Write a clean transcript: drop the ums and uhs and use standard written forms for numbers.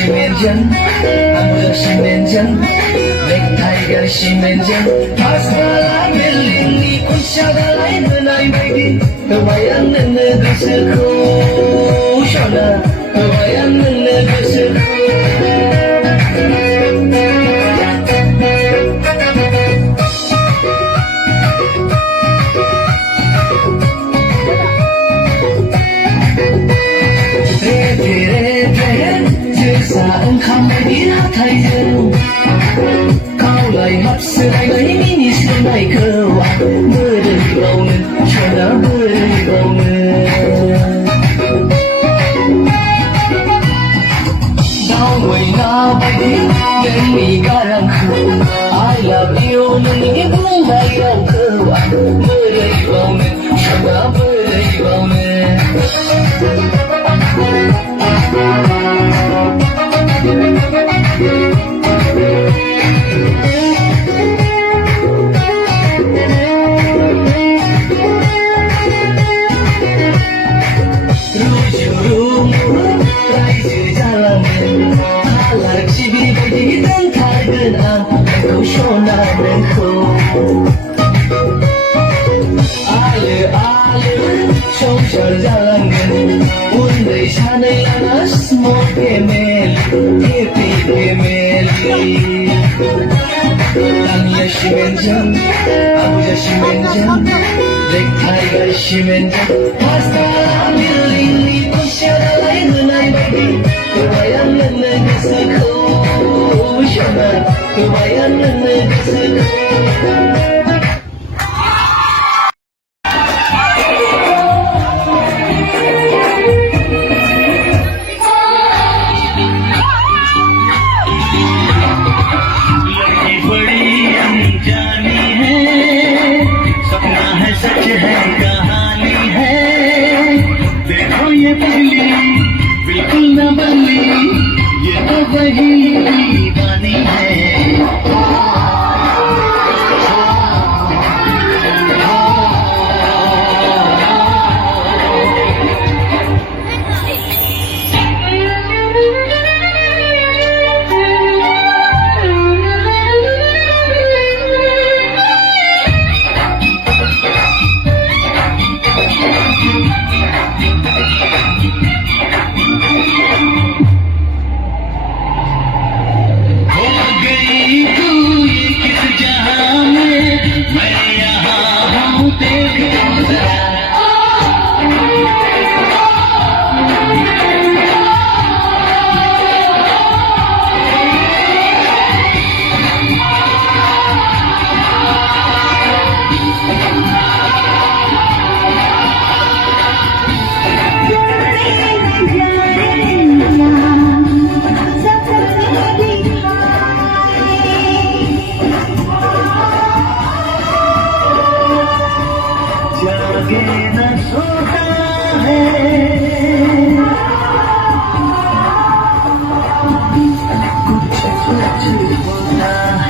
시멘전 아무도 시멘전 넥타이가 시멘전 파스타라 멜링이 콘샤다라이 드나이 바이디 그와야는 느그스코 셔나 그와야는 느그스코 카메라 타이즈 가을의 합스라이가 힘이 슬라이크와 물을 보는 전화 물을 보는 나왜 나바디 맹미가랑 그 I love you는 이게 무마이랑 그와 물을 보는 전화 물을 보는 라이즈 잘라낸 할라락 시비 버디던 탈근 안고 쇼나는 코 알르 쇼셔 잘라낸 운데 샤네 하나 스몰 페멜리 해피 페멜리 땅이야 시멘전 아부자 시멘전 넥타이가 시멘전 파스타 밀링리 샤라라이 누나이 바이디 그와야는 느그스코 셔나 그와야는 느그스코 सच है कहानी है देखो ये पगली बिल्कुल न बदली ये तो वही दीवानी है जागे न सोता है कुछ कुछ होता है